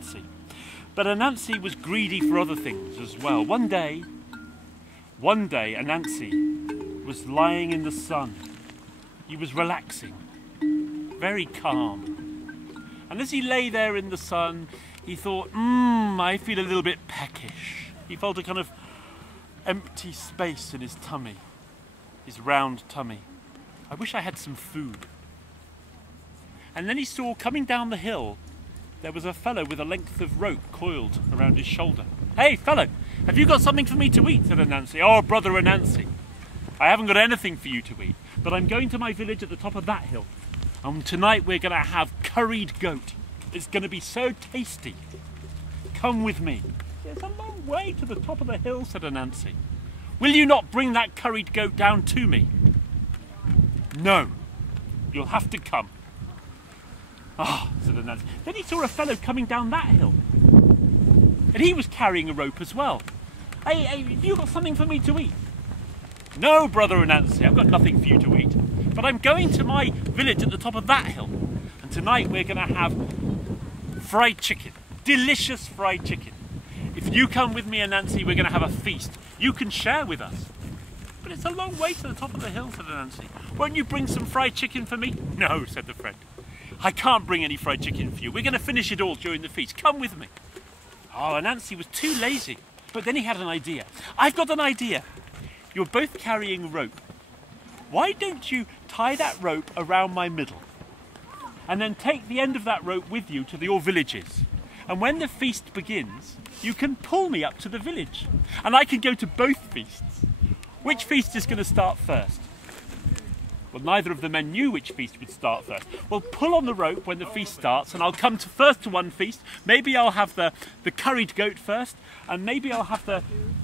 Anansi. But Anansi was greedy for other things as well. One day Anansi was lying in the sun. He was relaxing, very calm. And as he lay there in the sun, he thought, I feel a little bit peckish. He felt a kind of empty space in his tummy, his round tummy. I wish I had some food. And then he saw coming down the hill, there was a fellow with a length of rope coiled around his shoulder. "Hey, fellow, have you got something for me to eat?" said Anansi. "Oh, brother Anansi, I haven't got anything for you to eat, but I'm going to my village at the top of that hill. And tonight we're going to have curried goat. It's going to be so tasty. Come with me." "It's a long way to the top of the hill," said Anansi. "Will you not bring that curried goat down to me?" "No, you'll have to come." "Ah," said Anansi. Then he saw a fellow coming down that hill. And he was carrying a rope as well. Hey, have you got something for me to eat?" "No, brother Anansi, I've got nothing for you to eat. But I'm going to my village at the top of that hill. And tonight we're going to have fried chicken. Delicious fried chicken. If you come with me, Anansi, we're going to have a feast. You can share with us." "But it's a long way to the top of the hill," said Anansi. "Won't you bring some fried chicken for me?" "No," said the friend. "I can't bring any fried chicken for you. We're going to finish it all during the feast. Come with me." Oh, Anansi was too lazy. But then he had an idea. "I've got an idea. You're both carrying a rope. Why don't you tie that rope around my middle? And then take the end of that rope with you to your villages. And when the feast begins, you can pull me up to the village. And I can go to both feasts. Which feast is going to start first?" Well, neither of the men knew which feast would start first. "Well, pull on the rope when the feast starts, and I'll come first to one feast. Maybe I'll have the curried goat first, and maybe I'll have the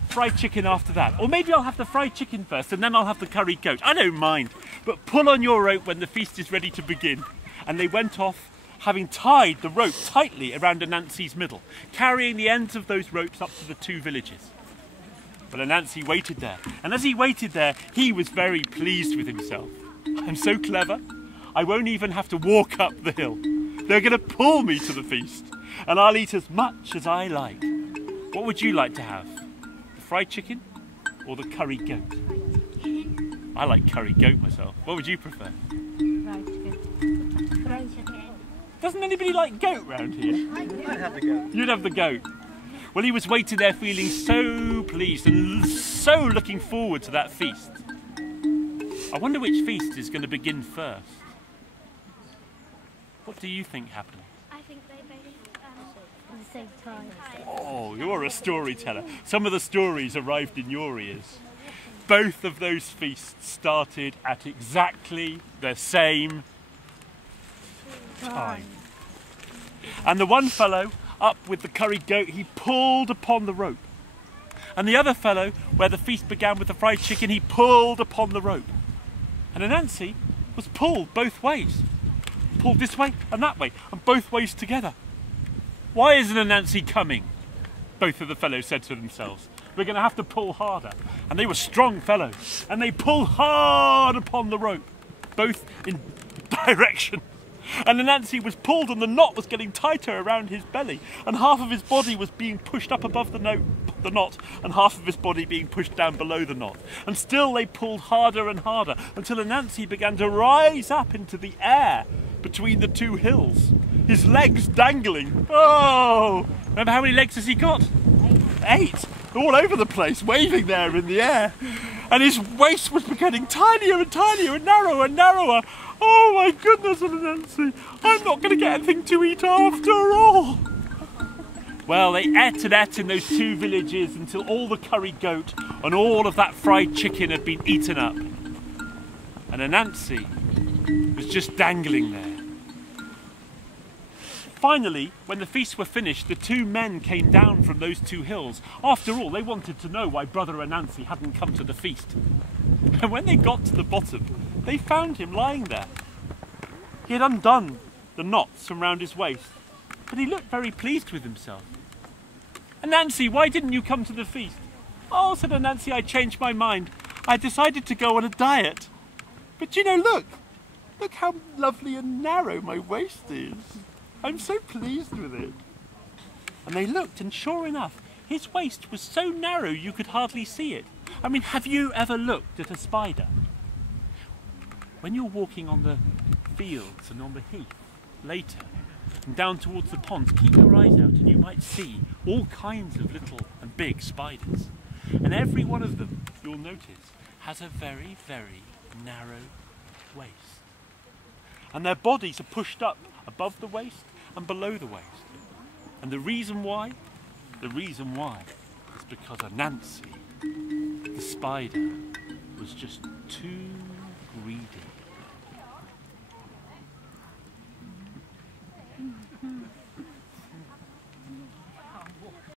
fried chicken after that. Or maybe I'll have the fried chicken first, and then I'll have the curried goat. I don't mind. But pull on your rope when the feast is ready to begin." And they went off, having tied the rope tightly around Anansi's middle, carrying the ends of those ropes up to the two villages. But Anansi waited there, and as he waited there, he was very pleased with himself. "I'm so clever, I won't even have to walk up the hill. They're going to pull me to the feast, and I'll eat as much as I like. What would you like to have? The fried chicken or the curried goat?" I like curried goat myself. What would you prefer? Fried chicken. Fried chicken. Doesn't anybody like goat round here? I'd have the goat. You'd have the goat. Well, he was waiting there feeling so pleased and so looking forward to that feast. I wonder which feast is going to begin first. What do you think happened? I think they both at the same time. Oh, you're a storyteller. Some of the stories arrived in your ears. Both of those feasts started at exactly the same time. And the one fellow up with the curried goat, he pulled upon the rope. And the other fellow, where the feast began with the fried chicken, he pulled upon the rope. And Anansi was pulled both ways. Pulled this way and that way, and both ways together. "Why isn't Anansi coming?" both of the fellows said to themselves. "We're going to have to pull harder." And they were strong fellows, and they pulled hard upon the rope, both in direction. And Anansi was pulled, and the knot was getting tighter around his belly, and half of his body was being pushed up above the knot, and half of his body being pushed down below the knot. And still they pulled harder and harder, until Anansi began to rise up into the air between the two hills, his legs dangling. Oh! Remember how many legs has he got? 8! All over the place, waving there in the air. And his waist was becoming tinier and tinier and narrower and narrower. Oh my goodness, Anansi, I'm not going to get anything to eat after all. Well, they ate and ate in those two villages until all the curried goat and all of that fried chicken had been eaten up. And Anansi was just dangling there. Finally, when the feasts were finished, the two men came down from those two hills. After all, they wanted to know why brother Anansi hadn't come to the feast. And when they got to the bottom, they found him lying there. He had undone the knots from round his waist, but he looked very pleased with himself. "Anansi, why didn't you come to the feast?" "Oh," said Anansi, "I changed my mind. I decided to go on a diet. But you know, look how lovely and narrow my waist is. I'm so pleased with it." And they looked, and sure enough, his waist was so narrow you could hardly see it. I mean, have you ever looked at a spider? When you're walking on the fields and on the heath later, and down towards the ponds, keep your eyes out and you might see all kinds of little and big spiders. And every one of them, you'll notice, has a very, very narrow waist. And their bodies are pushed up above the waist and below the waist. And the reason why is because Anansi, the spider, was just too greedy.